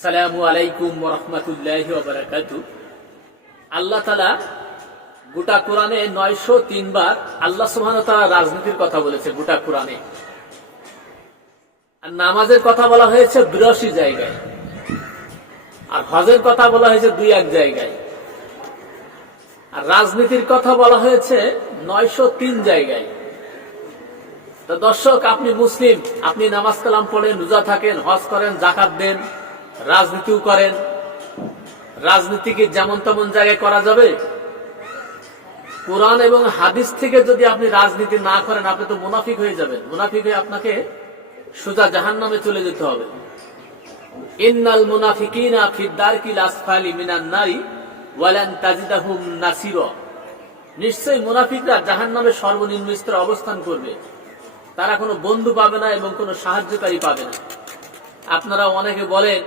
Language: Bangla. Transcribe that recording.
আসসালামু আলাইকুম ওয়া রাহমাতুল্লাহি ওয়া বারাকাতুহু। আল্লাহ তাআলা গোটা কোরআনে 903 বার আল্লাহ সুবহানাহু ওয়া তাআলা রাজনীতির কথা বলেছে গোটা কোরআনে। আর নামাজের কথা বলা হয়েছে 82 জায়গায়, আর হজের কথা বলা হয়েছে 2-1 জায়গায়, আর রাজনীতির কথা বলা হয়েছে 903 জায়গায়। তো দর্শক, আপনি মুসলিম, আপনি নামাজ কালাম পড়েন, রোজা থাকেন, হজ করেন, যাকাত দেন, রাজনীতিও করেন। রাজনীতি কি যেমন তেমন জায়গায় করা যাবে? কোরআন এবং হাদিস থেকে যদি আপনি রাজনীতি না করেন, আপনি তো মুনাফিক হয়ে যাবেন। মুনাফিক হয়ে আপনাকে সোজা জাহান্নামে চলে যেতে হবে। ইন্নাল মুনাফিকিনা ফিদ দারকিল আসফালি মিনান নারি ওয়া লান তাজিদাহুম নাসিরা। নিশ্চয়ই মুনাফিকরা জাহান্নামের সর্বনিম্ন স্তরে অবস্থান করবে। তারা কোনো বন্ধু পাবে না এবং কোনো সাহায্যকারী পাবে না। আপনারা অনেকে বলেন